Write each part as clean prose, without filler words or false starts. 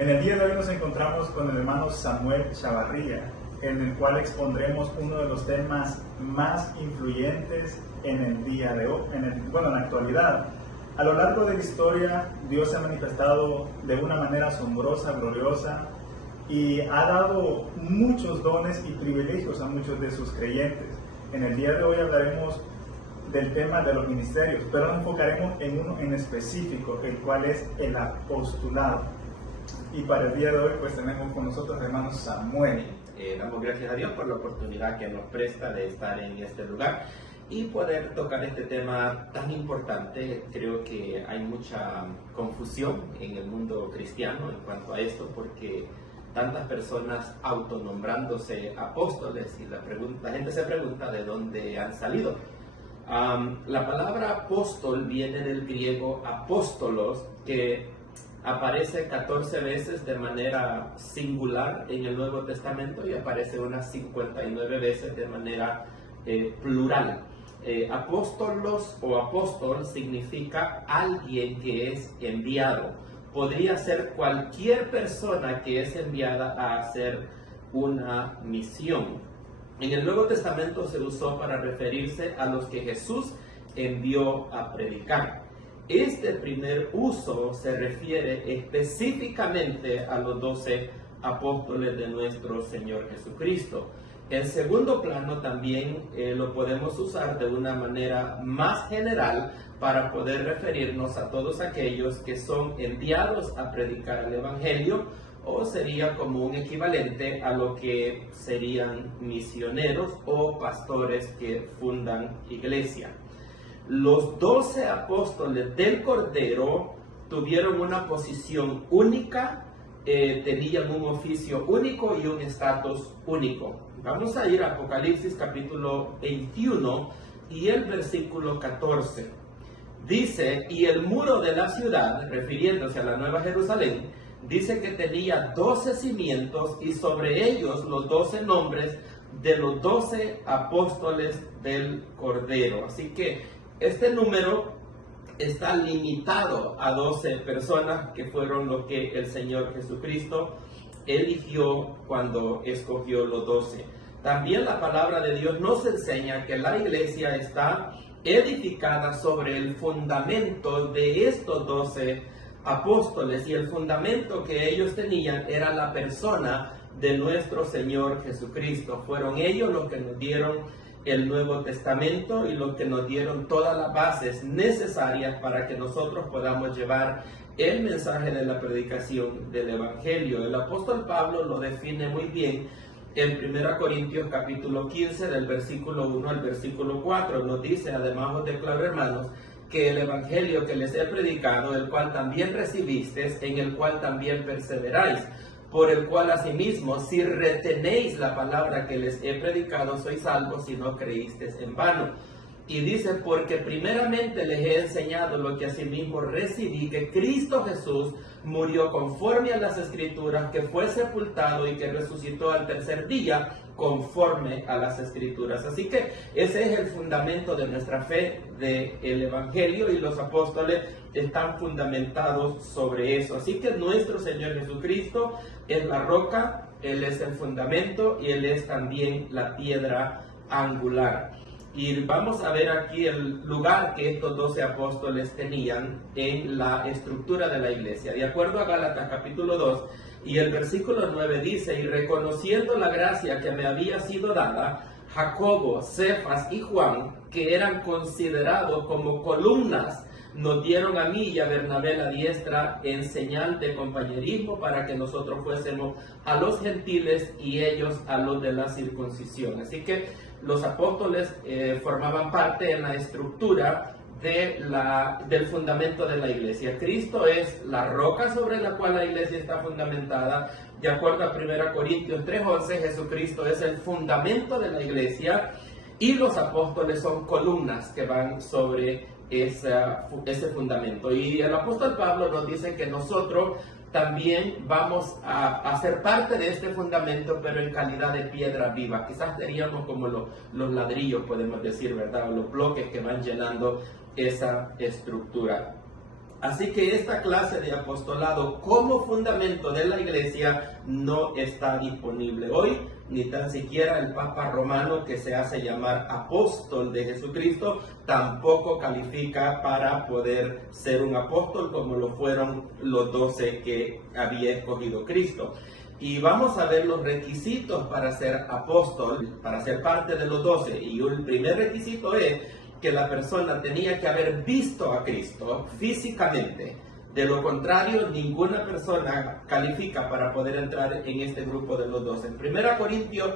En el día de hoy nos encontramos con el hermano Samuel Chavarría, en el cual expondremos uno de los temas más influyentes en el día de hoy, en la actualidad. A lo largo de la historia, Dios se ha manifestado de una manera asombrosa, gloriosa, y ha dado muchos dones y privilegios a muchos de sus creyentes. En el día de hoy hablaremos del tema de los ministerios, pero nos enfocaremos en uno en específico, el cual es el apostolado. Y para el día de hoy pues tenemos con nosotros al hermano Samuel. Damos gracias a Dios por la oportunidad que nos presta de estar en este lugar y poder tocar este tema tan importante. Creo que hay mucha confusión en el mundo cristiano en cuanto a esto, porque tantas personas autonombrándose apóstoles, y la gente se pregunta de dónde han salido. La palabra apóstol viene del griego apóstolos, que aparece 14 veces de manera singular en el Nuevo Testamento y aparece unas 59 veces de manera plural. Apóstolos o apóstol significa alguien que es enviado. Podría ser cualquier persona que es enviada a hacer una misión. En el Nuevo Testamento se usó para referirse a los que Jesús envió a predicar. Este primer uso se refiere específicamente a los 12 apóstoles de nuestro Señor Jesucristo. En segundo plano también lo podemos usar de una manera más general para poder referirnos a todos aquellos que son enviados a predicar el Evangelio, o sería como un equivalente a lo que serían misioneros o pastores que fundan iglesia. Los 12 apóstoles del Cordero tuvieron una posición única, tenían un oficio único y un estatus único. Vamos a ir a Apocalipsis capítulo 21 y el versículo 14. Dice, y el muro de la ciudad, refiriéndose a la Nueva Jerusalén, dice que tenía 12 cimientos y sobre ellos los 12 nombres de los 12 apóstoles del Cordero. Así que este número está limitado a 12 personas, que fueron lo que el Señor Jesucristo eligió cuando escogió los 12. También la palabra de Dios nos enseña que la iglesia está edificada sobre el fundamento de estos 12 apóstoles, y el fundamento que ellos tenían era la persona de nuestro Señor Jesucristo. Fueron ellos los que nos dieron el Nuevo Testamento y los que nos dieron todas las bases necesarias para que nosotros podamos llevar el mensaje de la predicación del Evangelio. El apóstol Pablo lo define muy bien en 1 Corintios capítulo 15 del versículo 1 al versículo 4. Nos dice: además os declaro, hermanos, que el Evangelio que les he predicado, el cual también recibisteis, en el cual también perseveráis, por el cual asimismo, si retenéis la palabra que les he predicado, sois salvos si no creísteis en vano. Y dice, porque primeramente les he enseñado lo que asimismo recibí, que Cristo Jesús murió conforme a las Escrituras, que fue sepultado y que resucitó al tercer día conforme a las Escrituras. Así que ese es el fundamento de nuestra fe del Evangelio, y los apóstoles están fundamentados sobre eso. Así que nuestro Señor Jesucristo es la roca, Él es el fundamento y Él es también la piedra angular. Y vamos a ver aquí el lugar que estos 12 apóstoles tenían en la estructura de la iglesia. De acuerdo a Gálatas capítulo 2 y el versículo 9 dice: y reconociendo la gracia que me había sido dada, Jacobo, Cefas y Juan, que eran considerados como columnas, nos dieron a mí y a Bernabé la diestra en señal de compañerismo, para que nosotros fuésemos a los gentiles y ellos a los de la circuncisión. Así que los apóstoles formaban parte en la estructura del fundamento de la iglesia. Cristo es la roca sobre la cual la iglesia está fundamentada. De acuerdo a 1 Corintios 3:11, Jesucristo es el fundamento de la iglesia, y los apóstoles son columnas que van sobre ese fundamento. Y el apóstol Pablo nos dice que nosotros también vamos a ser parte de este fundamento, pero en calidad de piedra viva. Quizás seríamos como los ladrillos, podemos decir, ¿verdad? O los bloques que van llenando esa estructura. Así que esta clase de apostolado como fundamento de la iglesia no está disponible hoy, ni tan siquiera el Papa Romano, que se hace llamar apóstol de Jesucristo, tampoco califica para poder ser un apóstol como lo fueron los 12 que había escogido Cristo. Y vamos a ver los requisitos para ser apóstol, para ser parte de los 12. Y el primer requisito es que la persona tenía que haber visto a Cristo físicamente. De lo contrario, ninguna persona califica para poder entrar en este grupo de los 12. En 1 Corintios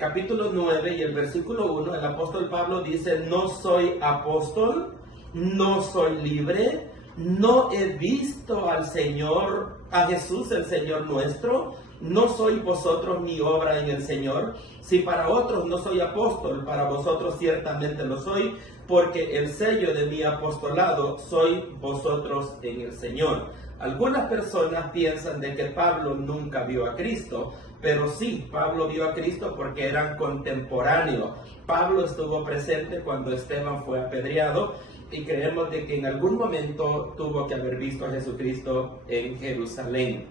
capítulo 9 y el versículo 1, el apóstol Pablo dice: no soy apóstol, no soy libre, no he visto al Señor, a Jesús el Señor nuestro, no sois vosotros mi obra en el Señor. Si para otros no soy apóstol, para vosotros ciertamente lo soy, porque el sello de mi apostolado sois vosotros en el Señor. Algunas personas piensan de que Pablo nunca vio a Cristo, pero sí, Pablo vio a Cristo porque eran contemporáneos. Pablo estuvo presente cuando Esteban fue apedreado y creemos de que en algún momento tuvo que haber visto a Jesucristo en Jerusalén.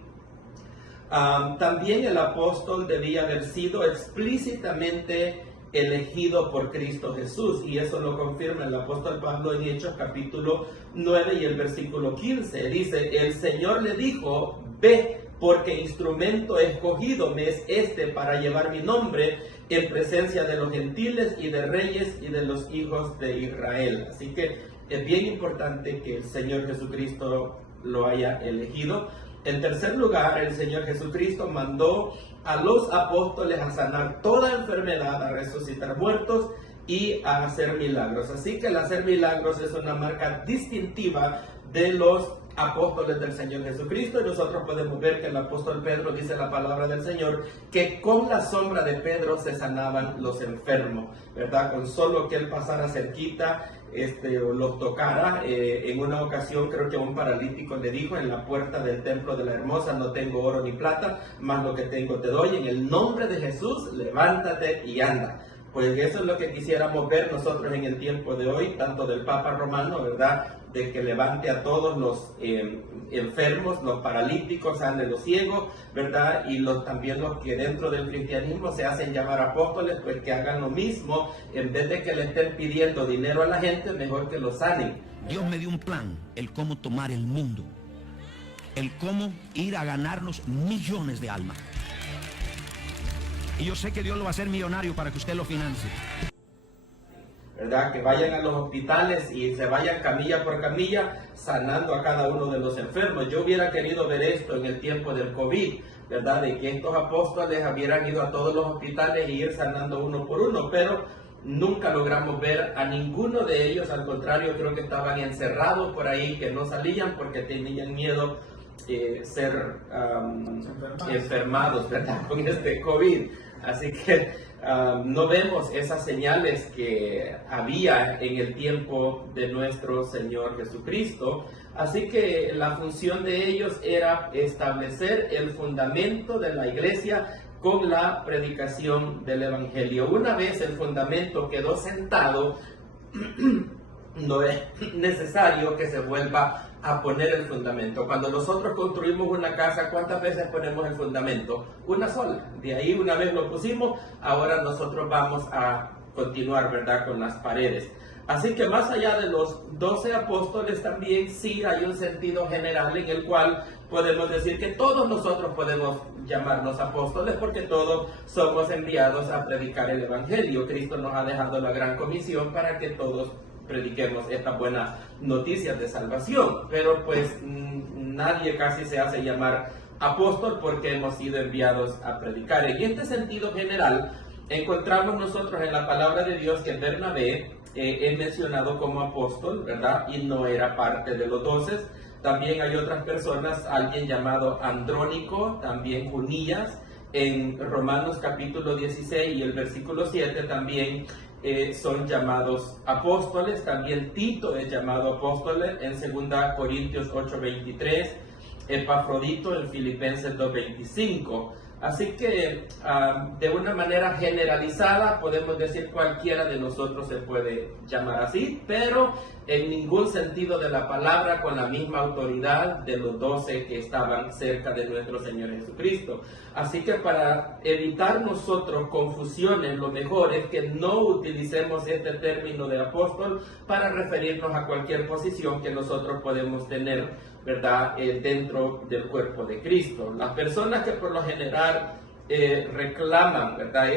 También el apóstol debía haber sido explícitamente elegido por Cristo Jesús, y eso lo confirma el apóstol Pablo en Hechos capítulo 9 y el versículo 15. Dice: el Señor le dijo: ve, porque instrumento escogido me es este para llevar mi nombre en presencia de los gentiles y de reyes y de los hijos de Israel. Así que es bien importante que el Señor Jesucristo lo haya elegido. En tercer lugar, el Señor Jesucristo mandó a los apóstoles a sanar toda enfermedad, a resucitar muertos y a hacer milagros. Así que el hacer milagros es una marca distintiva de los apóstoles del Señor Jesucristo, y nosotros podemos ver que el apóstol Pedro dice la palabra del Señor que con la sombra de Pedro se sanaban los enfermos, ¿verdad? Con solo que él pasara cerquita, o los tocara. En una ocasión creo que un paralítico le dijo en la puerta del templo de la Hermosa: no tengo oro ni plata, mas lo que tengo te doy, en el nombre de Jesús levántate y anda. Pues eso es lo que quisiéramos ver nosotros en el tiempo de hoy, tanto del Papa Romano, ¿verdad?, de que levante a todos los enfermos, los paralíticos, sane los ciegos, ¿verdad?, y también los que dentro del cristianismo se hacen llamar apóstoles, pues que hagan lo mismo. En vez de que le estén pidiendo dinero a la gente, mejor que lo sanen. Dios me dio un plan, el cómo tomar el mundo, el cómo ir a ganarnos millones de almas. Y yo sé que Dios lo va a hacer millonario para que usted lo financie, ¿verdad? Que vayan a los hospitales y se vayan camilla por camilla sanando a cada uno de los enfermos. Yo hubiera querido ver esto en el tiempo del COVID, ¿verdad? De que estos apóstoles hubieran ido a todos los hospitales y ir sanando uno por uno, pero nunca logramos ver a ninguno de ellos. Al contrario, creo que estaban encerrados por ahí, que no salían porque tenían miedo ser enfermados, ¿verdad?, con este COVID. Así que no vemos esas señales que había en el tiempo de nuestro Señor Jesucristo. Así que la función de ellos era establecer el fundamento de la iglesia con la predicación del Evangelio. Una vez el fundamento quedó sentado, no es necesario que se vuelva a poner el fundamento. Cuando nosotros construimos una casa, ¿cuántas veces ponemos el fundamento? Una sola. De ahí, una vez lo pusimos, ahora nosotros vamos a continuar, ¿verdad?, con las paredes. Así que más allá de los 12 apóstoles, también sí hay un sentido general en el cual podemos decir que todos nosotros podemos llamarnos apóstoles, porque todos somos enviados a predicar el Evangelio. Cristo nos ha dejado la gran comisión para que todos prediquemos estas buenas noticias de salvación, pero pues nadie casi se hace llamar apóstol porque hemos sido enviados a predicar. En este sentido general, encontramos nosotros en la palabra de Dios que Bernabé es mencionado como apóstol, ¿verdad?, y no era parte de los 12. También hay otras personas, alguien llamado Andrónico, también Junías, en Romanos capítulo 16 y el versículo 7 también son llamados apóstoles. También Tito es llamado apóstol en 2 Corintios 8:23, Epafrodito en Filipenses 2:25. Así que de una manera generalizada podemos decir cualquiera de nosotros se puede llamar así, pero en ningún sentido de la palabra con la misma autoridad de los 12 que estaban cerca de nuestro Señor Jesucristo. Así que para evitar nosotros confusiones, lo mejor es que no utilicemos este término de apóstol para referirnos a cualquier posición que nosotros podemos tener, ¿verdad?, dentro del cuerpo de Cristo. Las personas que por lo general reclaman, ¿verdad?,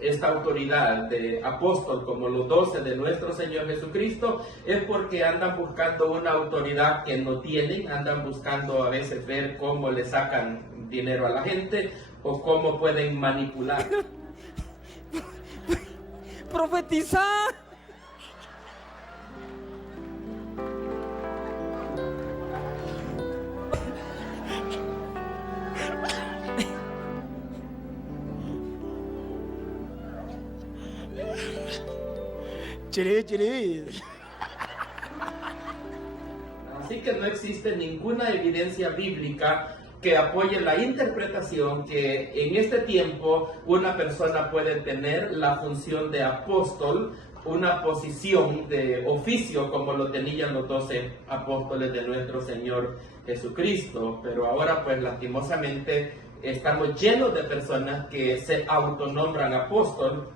esta autoridad de apóstol como los 12 de nuestro Señor Jesucristo, es porque andan buscando una autoridad que no tienen, andan buscando a veces ver cómo le sacan dinero a la gente o cómo pueden manipular. Profetizar. Chiri. Así que no existe ninguna evidencia bíblica que apoye la interpretación que en este tiempo una persona puede tener la función de apóstol, una posición de oficio como lo tenían los 12 apóstoles de nuestro Señor Jesucristo. Pero ahora pues lastimosamente estamos llenos de personas que se autonombran apóstol.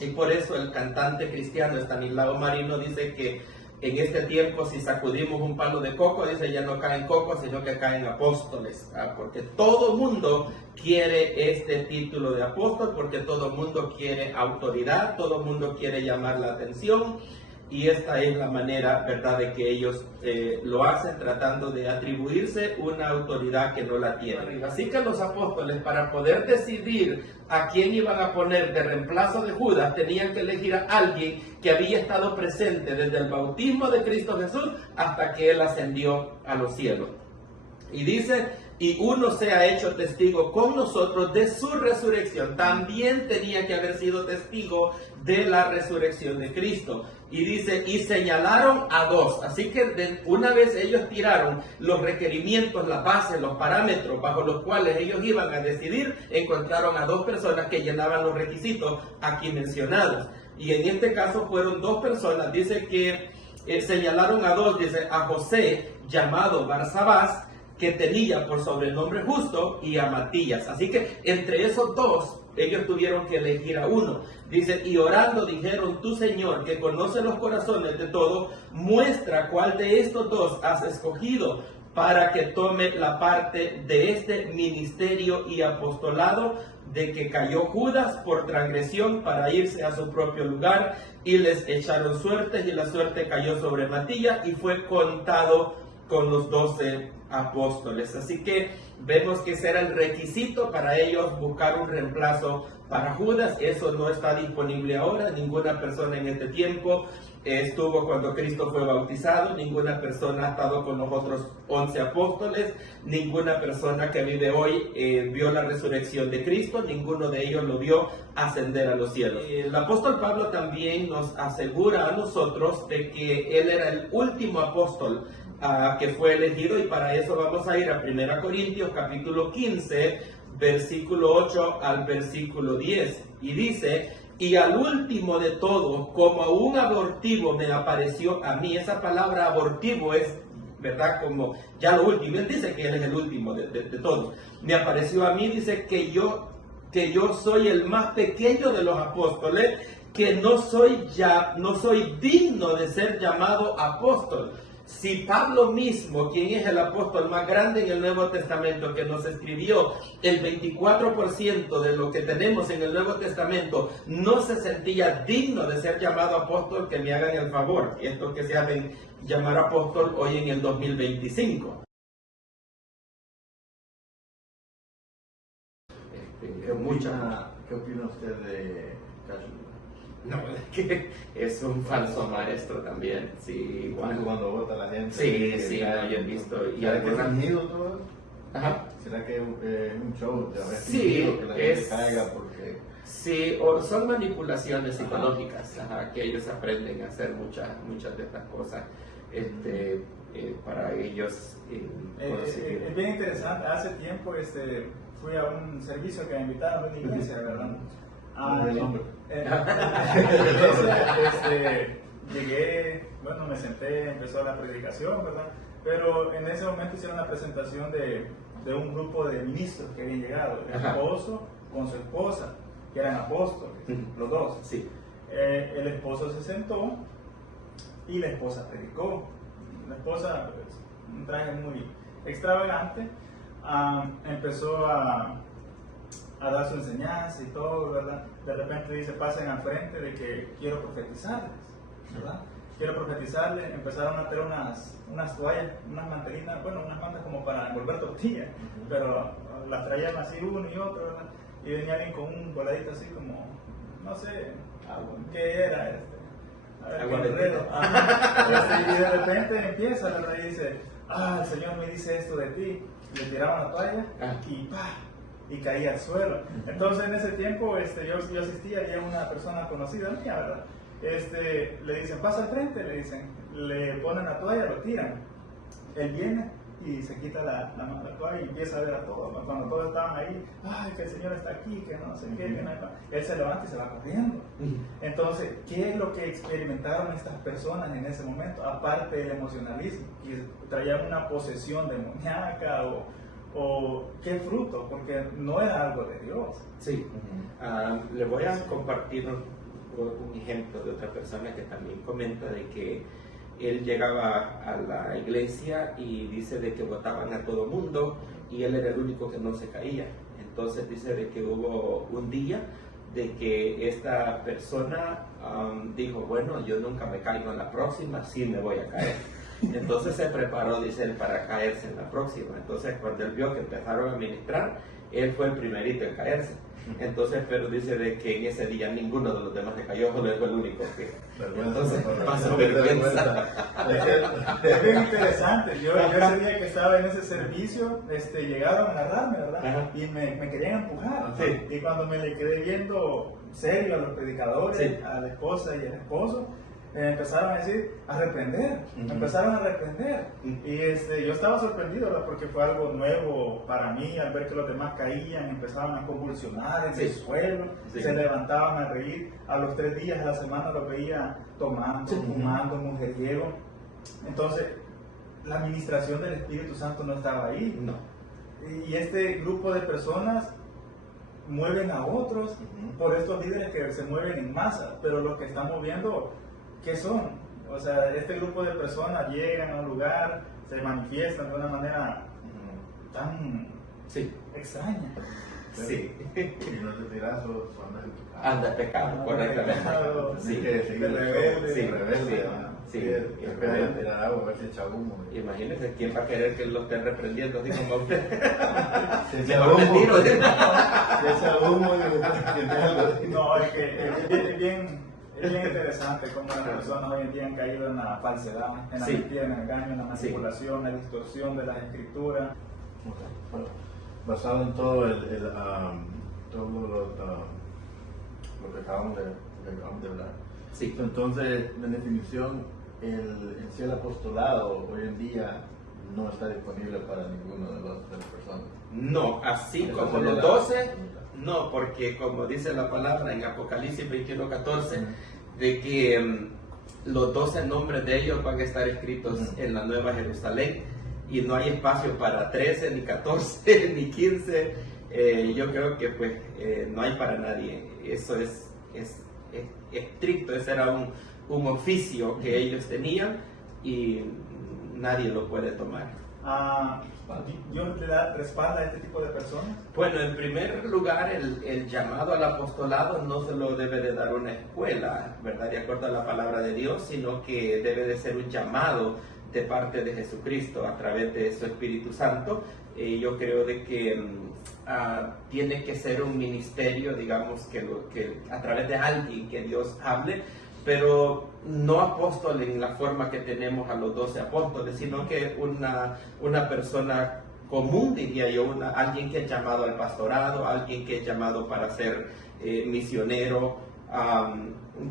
Y por eso el cantante cristiano Estanislao Marino dice que en este tiempo si sacudimos un palo de coco, dice, ya no caen cocos, sino que caen apóstoles, porque todo mundo quiere este título de apóstol, porque todo mundo quiere autoridad, todo mundo quiere llamar la atención, y esta es la manera, ¿verdad?, de que ellos lo hacen, tratando de atribuirse una autoridad que no la tienen. Así que los apóstoles, para poder decidir a quién iban a poner de reemplazo de Judas, tenían que elegir a alguien que había estado presente desde el bautismo de Cristo Jesús hasta que Él ascendió a los cielos. Y dice, y uno se ha hecho testigo con nosotros de su resurrección. También tenía que haber sido testigo de la resurrección de Cristo. Y dice, y señalaron a 2. Así que una vez ellos tiraron los requerimientos, las bases, los parámetros bajo los cuales ellos iban a decidir, encontraron a 2 personas que llenaban los requisitos aquí mencionados. Y en este caso fueron 2 personas. Dice que señalaron a 2, dice, a José, llamado Barsabás, que tenía por sobrenombre Justo, y a Matías. Así que entre esos 2 ellos tuvieron que elegir a uno. Dice, y orando dijeron, tú Señor, que conoce los corazones de todos, muestra cuál de estos 2 has escogido para que tome la parte de este ministerio y apostolado de que cayó Judas por transgresión para irse a su propio lugar, y les echaron suertes, y la suerte cayó sobre Matías, y fue contado con los 12 apóstoles. Así que vemos que ese era el requisito para ellos, buscar un reemplazo para Judas. Eso no está disponible ahora. Ninguna persona en este tiempo estuvo cuando Cristo fue bautizado, ninguna persona ha estado con los otros 11 apóstoles, ninguna persona que vive hoy vio la resurrección de Cristo, ninguno de ellos lo vio ascender a los cielos. El apóstol Pablo también nos asegura a nosotros de que él era el último apóstol que fue elegido, y para eso vamos a ir a 1 Corintios capítulo 15, versículo 8 al versículo 10, y dice, y al último de todos, como un abortivo me apareció a mí. Esa palabra abortivo es, ¿verdad?, como ya lo último. Él dice que él es el último de todos. Me apareció a mí, dice que yo soy el más pequeño de los apóstoles, que no soy digno de ser llamado apóstol. Si Pablo mismo, quien es el apóstol más grande en el Nuevo Testamento, que nos escribió el 24% de lo que tenemos en el Nuevo Testamento, no se sentía digno de ser llamado apóstol, que me hagan el favor, estos que se hacen llamar apóstol hoy en el 2025. ¿Qué opina usted de Cacho? No, es que es un falso maestro también, sí, igual. Cuando vota la gente. Sí, yo he visto. ¿Será que es fingido todo? Ajá. ¿Será que es un show de haber Sí, fingido que la gente caiga porque...? Sí, o son manipulaciones psicológicas, que ellos aprenden a hacer muchas de estas cosas. para ellos conseguir. Es bien interesante. Hace tiempo fui a un servicio que me invitaron a una iglesia, ¿verdad? Llegué, bueno, me senté, empezó la predicación, ¿verdad? Pero en ese momento hicieron la presentación de un grupo de ministros que habían llegado, el esposo con su esposa, que eran apóstoles, los dos. Sí. El esposo se sentó y la esposa predicó. La esposa, pues, un traje muy extravagante, empezó a dar su enseñanza y todo, ¿verdad? De repente dice, pasen al frente de que quiero profetizarles, ¿verdad? Quiero profetizarles. Empezaron a tener unas toallas, unas mantelinas, bueno, unas mantas como para envolver tortillas, pero las traían así uno y otro, ¿verdad? Y venía alguien con un voladito así como, no sé, ¿qué era Agua enredo. Y de repente empieza, ¿verdad? Y dice, el Señor me dice esto de ti. Le tiraban la toalla y ¡pah! Y caía al suelo. Entonces en ese tiempo yo asistía, había una persona conocida mía, ¿verdad? Le dicen, pasa al frente, le ponen la toalla, lo tiran. Él viene y se quita la toalla y empieza a ver a todos. Cuando todos estaban ahí, ay, que el Señor está aquí, que no sé qué, que no hay más. Él se levanta y se va corriendo. Entonces, ¿qué es lo que experimentaron estas personas en ese momento? Aparte del emocionalismo, que traían una posesión demoníaca o qué fruto, porque no era algo de Dios. Sí. Le voy a compartir un ejemplo de otra persona que también comenta de que él llegaba a la iglesia y dice de que votaban a todo mundo y él era el único que no se caía. Entonces dice de que hubo un día de que esta persona dijo, bueno, yo nunca me caigo en la próxima, sí me voy a caer. Entonces se preparó, dice él, para caerse en la próxima. Entonces cuando él vio que empezaron a ministrar, él fue el primerito en caerse. Entonces, pero dice de que en ese día ninguno de los demás se cayó, solo él fue el único que... Entonces pasó vergüenza. Es bien interesante. Yo ese día que estaba en ese servicio, llegaron a agarrarme, ¿verdad? Y me querían empujar. Sí. Y cuando me le quedé viendo serio a los predicadores, sí, a la esposa y al esposo, empezaron a decir, a reprender, empezaron a reprender. Y yo estaba sorprendido, ¿verdad? Porque fue algo nuevo para mí, al ver que los demás caían, empezaban a convulsionar en el suelo, se levantaban a reír. A los 3 días de la semana los veía tomando, fumando, mujeriego. Entonces, la administración del Espíritu Santo no estaba ahí. No. Y este grupo de personas mueven a otros por estos líderes que se mueven en masa, pero los que están moviendo, ¿qué son? O sea, este grupo de personas llegan a un lugar, se manifiestan de una manera tan extraña. Sí. Y no te tiras, anda pecado, correctamente. Sí, rebelde. Sí. Tirar agua, a ver si echa humo. Imagínese quién va a querer que lo estén reprendiendo así como a usted. Si echa humo, no, es que es bien interesante cómo las personas hoy en día han caído en la falsedad, en la mentira, en el engaño, en la manipulación, la distorsión de las escrituras. Bueno, basado en todo todo lo que acabamos de hablar. Sí. Entonces, en definición, el apostolado hoy en día no está disponible para ninguno de las personas. No, así como los 12, no, porque como dice la palabra en Apocalipsis 21:14, de que los 12 nombres de ellos van a estar escritos en la Nueva Jerusalén y no hay espacio para 13, ni 14, ni 15. Yo creo que pues no hay para nadie. Eso es estricto, ese era un oficio que ellos tenían y nadie lo puede tomar. ¿Dios le da respaldo a este tipo de personas? Bueno, en primer lugar, el llamado al apostolado no se lo debe de dar una escuela, ¿verdad? De acuerdo a la palabra de Dios, sino que debe de ser un llamado de parte de Jesucristo a través de su Espíritu Santo. Yo creo de que tiene que ser un ministerio, digamos, que a través de alguien que Dios hable, pero no apóstol en la forma que tenemos a los 12 apóstoles, sino que una persona común, diría yo, alguien que es llamado al pastorado, alguien que es llamado para ser misionero,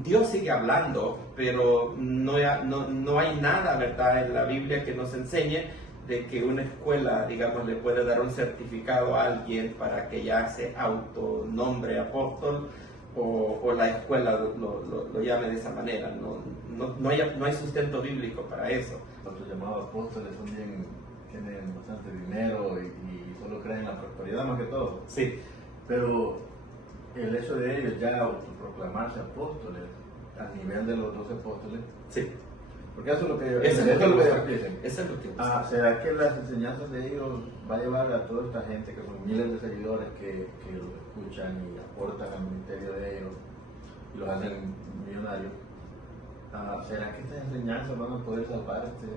Dios sigue hablando, pero no hay nada, ¿verdad?, en la Biblia que nos enseñe de que una escuela, digamos, le puede dar un certificado a alguien para que ya se autonombre apóstol, o la escuela lo llame de esa manera. No hay sustento bíblico para eso. Los llamados apóstoles tienen bastante dinero y solo creen en la prosperidad más que todo. Sí. Pero el hecho de ellos ya autoproclamarse apóstoles al nivel de los 12 apóstoles, Sí. porque eso es lo que ellos Eso es lo que ellos dicen. Eso es lo que buscan. ¿Será que las enseñanzas de ellos va a llevar a toda esta gente, que son miles de seguidores que los escuchan y aportan al ministerio de ellos y los hacen millonarios? ¿Será que estas enseñanzas van a poder salvar este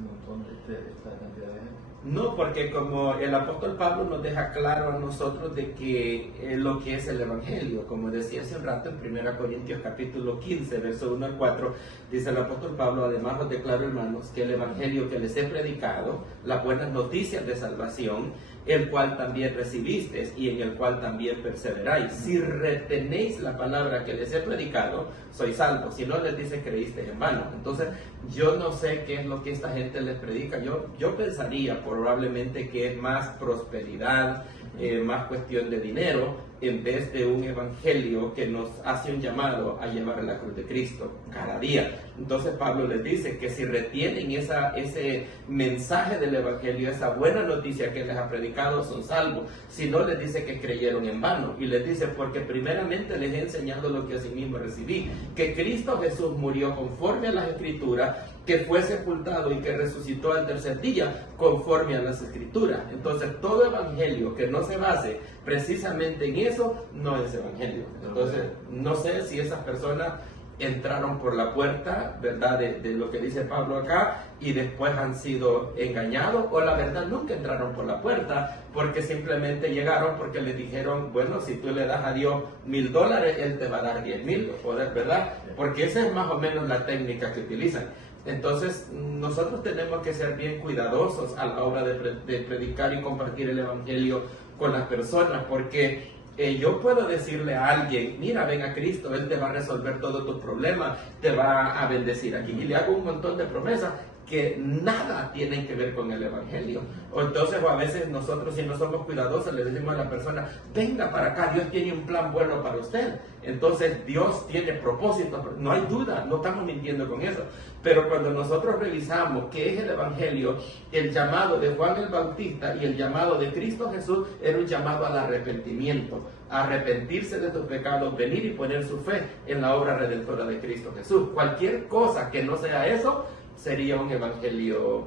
montón, esta cantidad de gente? No, porque como el apóstol Pablo nos deja claro a nosotros de que lo que es el Evangelio, como decía hace un rato en 1 Corintios capítulo 15, verso 1 al 4, dice el apóstol Pablo: además os declaro, hermanos, que el Evangelio que les he predicado, las buenas noticias de salvación, el cual también recibisteis y en el cual también perseveráis. Si retenéis la palabra que les he predicado, sois salvos. Si no, les dice, creísteis en vano. Entonces, yo no sé qué es lo que esta gente les predica. Yo pensaría probablemente que es más prosperidad, más cuestión de dinero, en vez de un evangelio que nos hace un llamado a llevar la cruz de Cristo cada día. Entonces Pablo les dice que si retienen ese mensaje del evangelio, esa buena noticia que les ha predicado, son salvos. Si no, les dice que creyeron en vano, y les dice: porque primeramente les he enseñado lo que asimismo recibí, que Cristo Jesús murió conforme a las Escrituras, que fue sepultado y que resucitó al tercer día conforme a las Escrituras. Entonces todo evangelio que no se base precisamente en eso no es evangelio. Entonces no sé si esas personas entraron por la puerta, ¿verdad?, de lo que dice Pablo acá, y después han sido engañados, o la verdad nunca entraron por la puerta, porque simplemente llegaron porque les dijeron: bueno, si tú le das a Dios $1,000, Él te va a dar 10,000, ¿verdad? Porque esa es más o menos la técnica que utilizan. Entonces nosotros tenemos que ser bien cuidadosos a la hora de predicar y compartir el evangelio con las personas, porque yo puedo decirle a alguien: mira, ven a Cristo, Él te va a resolver todos tus problemas, te va a bendecir aquí, y le hago un montón de promesas que nada tienen que ver con el evangelio. O entonces, o a veces nosotros, si no somos cuidadosos, le decimos a la persona: venga para acá, Dios tiene un plan bueno para usted. Entonces Dios tiene propósitos, no hay duda, no estamos mintiendo con eso. Pero cuando nosotros revisamos qué es el evangelio, el llamado de Juan el Bautista y el llamado de Cristo Jesús era un llamado al arrepentimiento, a arrepentirse de tus pecados, venir y poner su fe en la obra redentora de Cristo Jesús. Cualquier cosa que no sea eso sería un evangelio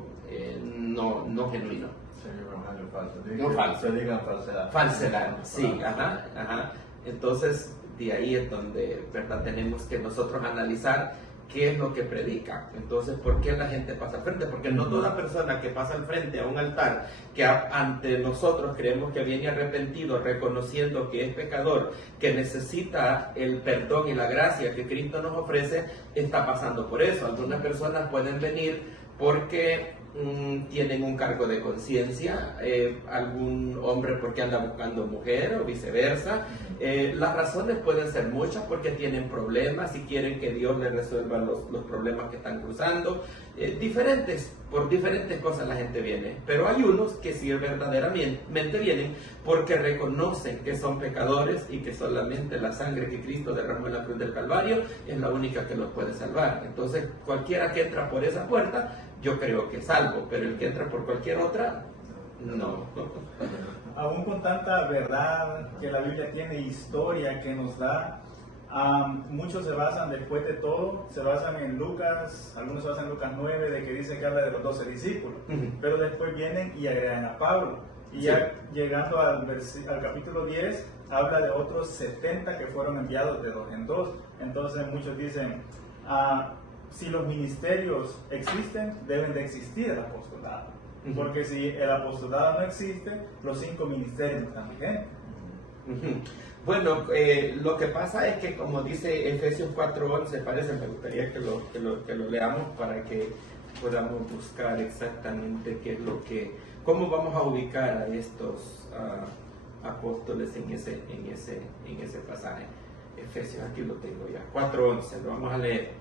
no genuino. Sería un evangelio falso. No falso. Se diga falsedad. Falsedad, sí, ajá. Entonces, de ahí es donde, ¿verdad?, tenemos que nosotros analizar qué es lo que predica. Entonces, ¿por qué la gente pasa al frente? Porque no toda persona que pasa al frente a un altar, que ante nosotros creemos que viene arrepentido, reconociendo que es pecador, que necesita el perdón y la gracia que Cristo nos ofrece, está pasando por eso. Algunas personas pueden venir porque tienen un cargo de conciencia, algún hombre porque anda buscando mujer o viceversa. Las razones pueden ser muchas, porque tienen problemas y quieren que Dios les resuelva los problemas que están cruzando. Por diferentes cosas la gente viene, pero hay unos que sí verdaderamente vienen porque reconocen que son pecadores y que solamente la sangre que Cristo derramó en la cruz del Calvario es la única que los puede salvar. Entonces cualquiera que entra por esa puerta, yo creo que es salvo, pero el que entra por cualquier otra, no. Aún con tanta verdad que la Biblia tiene, historia que nos da, muchos se basan, después de todo, se basan en Lucas, algunos se basan en Lucas 9, de que dice que habla de los 12 discípulos, pero después vienen y agregan a Pablo, y ya llegando al capítulo 10, habla de otros 70 que fueron enviados de 2 en 2. Entonces muchos dicen, si los ministerios existen, deben de existir el apostolado, porque si el apostolado no existe, los 5 ministerios no están vigentes. Bueno, lo que pasa es que, como dice Efesios 4:11, me gustaría que lo leamos para que podamos buscar exactamente cómo vamos a ubicar a estos apóstoles en ese pasaje. Efesios, aquí lo tengo ya, 4:11, lo vamos a leer.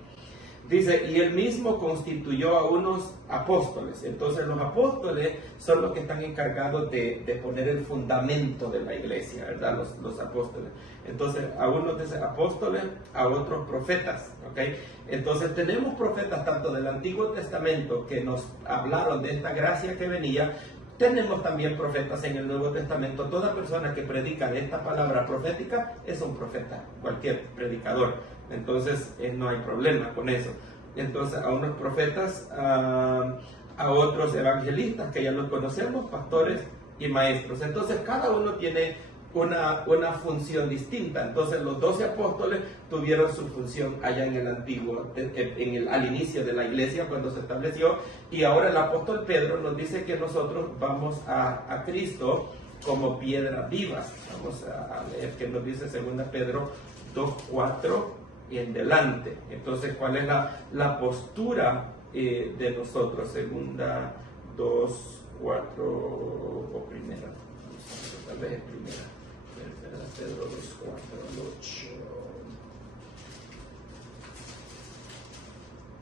Dice, y él mismo constituyó a unos apóstoles. Entonces los apóstoles son los que están encargados de poner el fundamento de la iglesia, ¿verdad? Los apóstoles. Entonces a unos dice apóstoles, a otros profetas, ¿ok? Entonces tenemos profetas tanto del Antiguo Testamento que nos hablaron de esta gracia que venía. Tenemos también profetas en el Nuevo Testamento. Toda persona que predica de esta palabra profética es un profeta, cualquier predicador. Entonces no hay problema con eso. Entonces a unos profetas, a otros evangelistas que ya los conocemos, pastores y maestros. Entonces cada uno tiene una función distinta. Entonces los 12 apóstoles tuvieron su función allá en el antiguo, al inicio de la iglesia cuando se estableció, y ahora el apóstol Pedro nos dice que nosotros vamos a Cristo como piedras vivas. Vamos a leer que nos dice 2 Pedro 2:4 y en delante. Entonces, ¿cuál es la postura de nosotros? 2:4 o primera, tal vez primera. Pedro 2:4 al 8.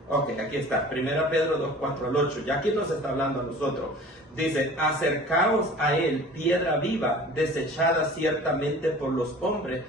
Ok, aquí está, 1 Pedro 2:4 al 8. Ya aquí nos está hablando a nosotros. Dice, acercaos a él, piedra viva, desechada ciertamente por los hombres,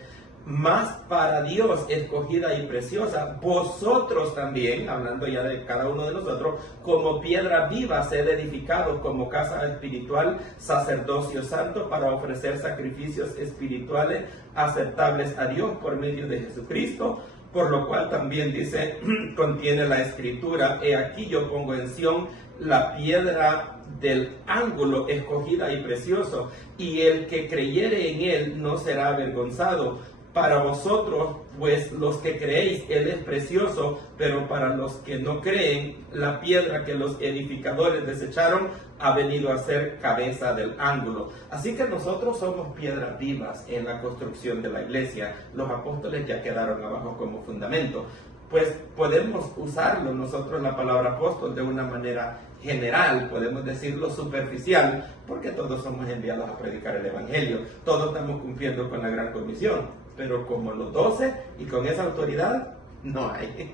mas para Dios escogida y preciosa. Vosotros también, hablando ya de cada uno de nosotros, como piedra viva sed edificados como casa espiritual, sacerdocio santo, para ofrecer sacrificios espirituales aceptables a Dios por medio de Jesucristo. Por lo cual también dice, contiene la escritura, he aquí yo pongo en Sión la piedra del ángulo, escogida y precioso, y el que creyere en él no será avergonzado. Para vosotros, pues los que creéis, él es precioso, pero para los que no creen, la piedra que los edificadores desecharon ha venido a ser cabeza del ángulo. Así que nosotros somos piedras vivas en la construcción de la iglesia. Los apóstoles ya quedaron abajo como fundamento. Pues podemos usarlo nosotros la palabra apóstol de una manera general, podemos decirlo superficial, porque todos somos enviados a predicar el evangelio, todos estamos cumpliendo con la gran comisión, pero como los 12 y con esa autoridad, no hay.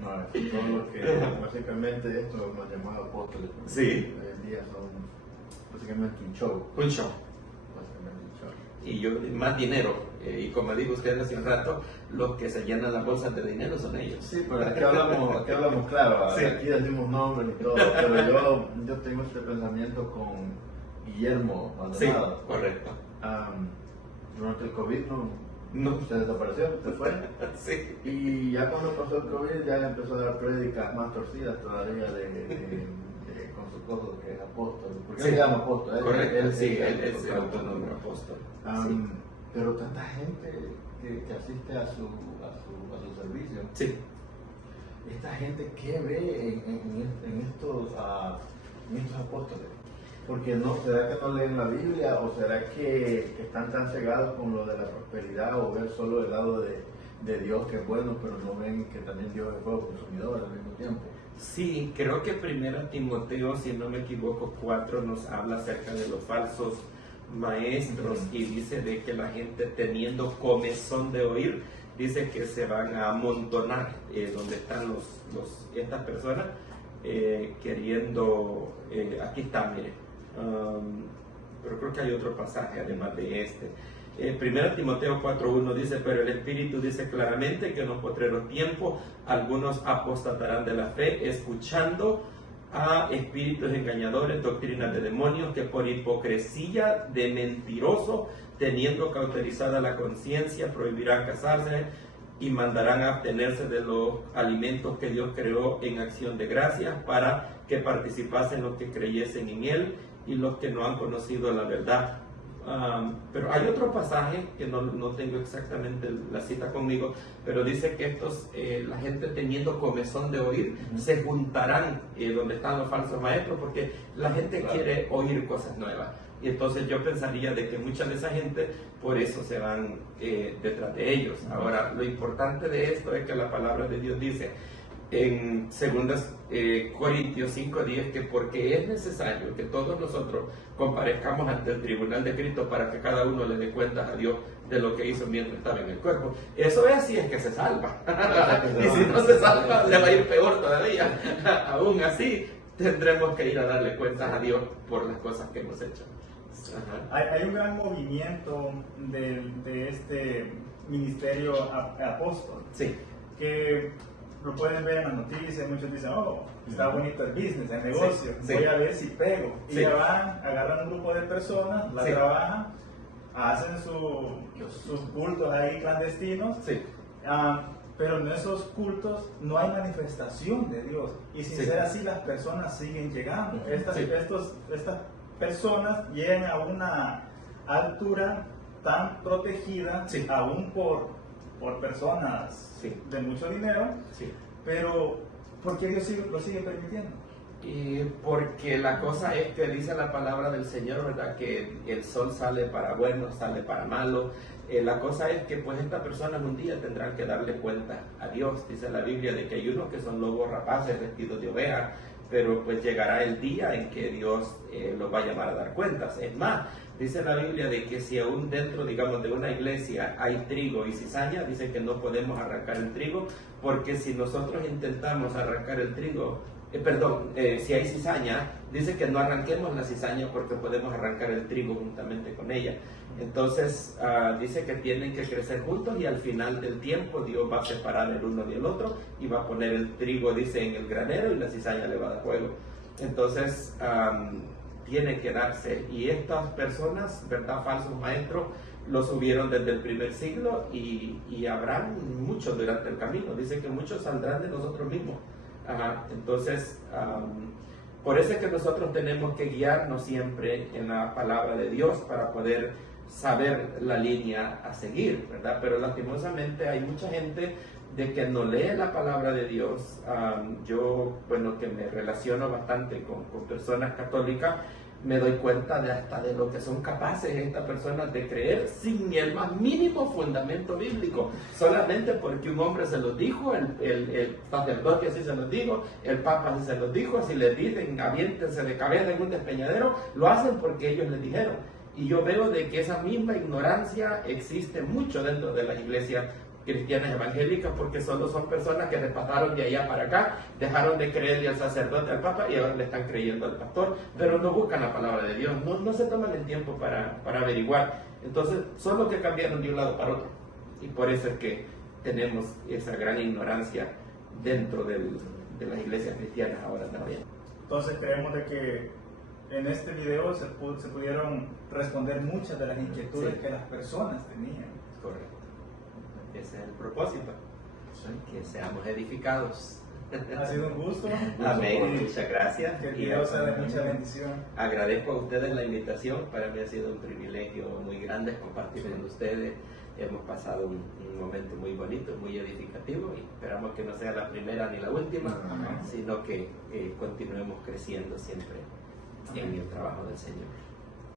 No hay, todo lo que básicamente esto hemos llamado apóstoles. Sí. Hoy en día son básicamente un show. Un show. Básicamente un show. Y yo, más dinero, y como digo ustedes hace un rato, los que se llenan las bolsas de dinero son ellos. Sí, pero aquí hablamos claro, Sí. Aquí decimos nombres y todo, pero yo tengo este pensamiento con Guillermo Maldonado. Sí, correcto. Durante el COVID No. se desapareció, se fue. Sí. Y ya cuando pasó el COVID ya empezó a dar prédicas más torcidas todavía con su cosa que es apóstol. Porque Sí. él se llama apóstol. Correcto, él es el autónomo apóstol. Sí. Pero tanta gente que asiste a su servicio. Sí. Esta gente, ¿qué ve en estos apóstoles? Porque ¿será que no leen la Biblia o será que están tan cegados con lo de la prosperidad o ver solo el lado de Dios que es bueno, pero no ven que también Dios es fuego consumidor al mismo tiempo? Sí, creo que 1 Timoteo, si no me equivoco, 4 nos habla acerca de los falsos maestros y dice de que la gente teniendo comezón de oír, dice que se van a amontonar donde están estas personas queriendo, aquí está, mire, pero creo que hay otro pasaje además de este. 1 Timoteo 4:1 dice, pero el Espíritu dice claramente que en los postreros tiempos algunos apostatarán de la fe, escuchando a espíritus engañadores, doctrinas de demonios, que por hipocresía de mentiroso, teniendo cauterizada la conciencia, prohibirán casarse y mandarán a abstenerse de los alimentos que Dios creó en acción de gracias, para que participasen los que creyesen en Él y los que no han conocido la verdad. Pero hay otro pasaje que no tengo exactamente la cita conmigo, pero dice que la gente teniendo comezón de oír, se juntarán donde están los falsos maestros, porque la gente quiere oír cosas nuevas. Y entonces yo pensaría de que mucha de esa gente por eso se van detrás de ellos. Ahora, lo importante de esto es que la palabra de Dios dice, en 2 Corintios 5:10 que porque es necesario que todos nosotros comparezcamos ante el tribunal de Cristo para que cada uno le dé cuentas a Dios de lo que hizo mientras estaba en el cuerpo. Eso es si es que se salva. Y si no se salva, le va a ir peor todavía. Aún así, tendremos que ir a darle cuentas a Dios por las cosas que hemos hecho. Hay un gran movimiento de este ministerio apóstol. Sí. Que lo pueden ver en las noticias, muchos dicen, oh, está bonito el business, el negocio, Sí, voy a ver si pego. Y Sí. ya van, agarran un grupo de personas, la Sí. trabajan, hacen sus cultos ahí clandestinos, Sí. pero en esos cultos no hay manifestación de Dios. Y sin Sí. ser así, las personas siguen llegando. Estas personas llegan a una altura tan protegida, Sí. aún por personas Sí. de mucho dinero, Sí. pero ¿por qué Dios lo sigue permitiendo? Y porque la cosa es que dice la palabra del Señor, ¿verdad? Que el sol sale para bueno, sale para malo. La cosa es que pues estas personas un día tendrán que darle cuenta a Dios. Dice la Biblia de que hay unos que son lobos rapaces vestidos de oveja, pero pues llegará el día en que Dios los va a llamar a dar cuentas. Es más, dice la Biblia de que si aún dentro, digamos, de una iglesia hay trigo y cizaña, dice que no podemos arrancar el trigo, porque si nosotros intentamos arrancar el trigo, si hay cizaña, dice que no arranquemos la cizaña porque podemos arrancar el trigo juntamente con ella. Entonces dice que tienen que crecer juntos y al final del tiempo Dios va a separar el uno del otro y va a poner el trigo, dice, en el granero y la cizaña le va a dar fuego. Entonces tiene que darse, y estas personas, ¿verdad? Falsos maestros, los subieron desde el primer siglo y habrán muchos durante el camino. Dice que muchos saldrán de nosotros mismos. Entonces, por eso es que nosotros tenemos que guiarnos siempre en la palabra de Dios para poder saber la línea a seguir, ¿verdad? Pero lastimosamente hay mucha gente de que no lee la palabra de Dios. Yo, bueno, que me relaciono bastante con personas católicas, me doy cuenta de hasta de lo que son capaces estas personas de creer sin ni el más mínimo fundamento bíblico, solamente porque un hombre se los dijo, el sacerdote así se los dijo, el papa así se los dijo. Si les dicen aviéntense de cabeza en un despeñadero, lo hacen porque ellos les dijeron. Y yo veo de que esa misma ignorancia existe mucho dentro de las iglesias cristianas evangélicas, porque solo son personas que se pasaron de allá para acá, dejaron de creerle al sacerdote, al papa, y ahora le están creyendo al pastor, pero no buscan la palabra de Dios, no se toman el tiempo para averiguar. Entonces solo que cambiaron de un lado para otro, y por eso es que tenemos esa gran ignorancia dentro de las iglesias cristianas ahora también. Entonces creemos de que en este video se pudieron responder muchas de las inquietudes Sí. que las personas tenían. Correcto. Ese es el propósito, que seamos edificados. Ha sido un gusto. Amén, muchas gracias. Que el video sea de mucha bendición. Agradezco a ustedes la invitación, para mí ha sido un privilegio muy grande compartir con ustedes. Hemos pasado un momento muy bonito, muy edificativo, y esperamos que no sea la primera ni la última, sino que continuemos creciendo siempre en el trabajo del Señor.